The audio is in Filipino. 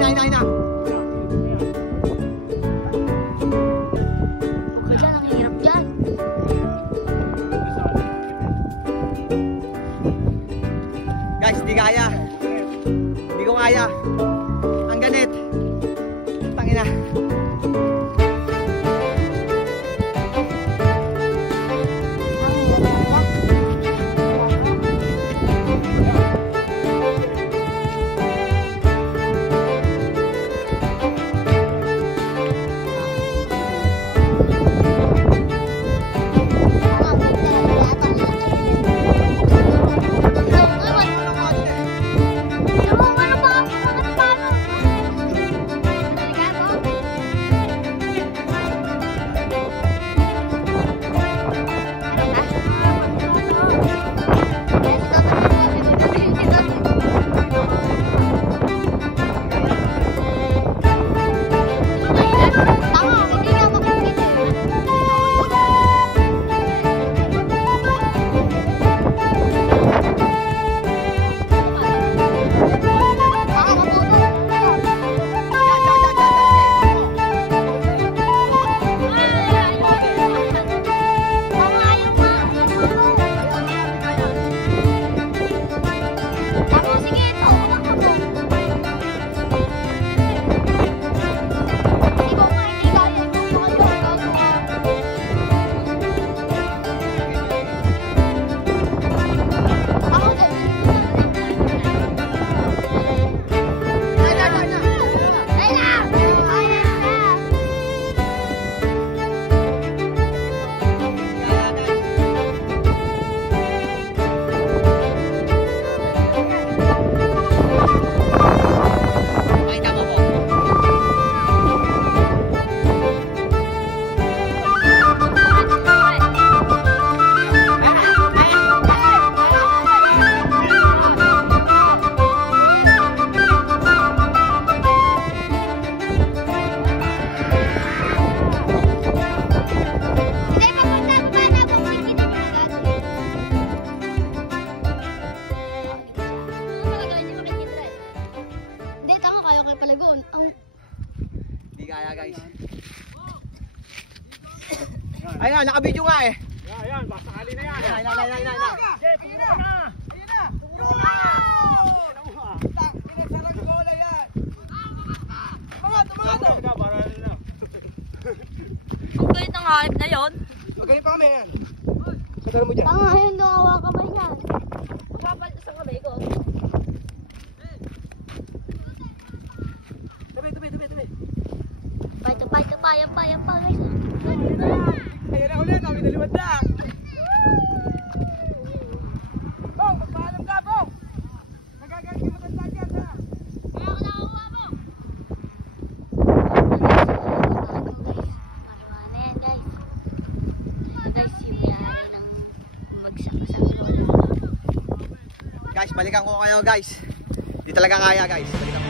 Ina. Huwag ka dyan, ang hirap dyan. Guys, di kaya. Hindi ko kaya. Ang ganit. Tangina. Hindi kaya guys. Ayun, naka-video nga eh. Ayan, basta kali na yan. Ayun. Okay, pumula ka na. Pumula! Pinasarang gola yan. Tumangat! Para na. Ang galit ng hype na yun. Magaling pa kami yan. Kadala mo dyan. Tanga, yun lumawa ka ba yan? Magpapalito sa kamay ko. Tabi. Paya pa guys. Ayan na ulit, kami naliwad na. Bong, magpaalam ka, Bong. Nagagaling ka matanda dyan, ha? Kaya ako nakakuha mo. Mariwana yan guys. Ito guys, yung yari ng magsak sa ulo. Guys, balikan ko kayo guys. Di talaga kaya guys. Balikan ko.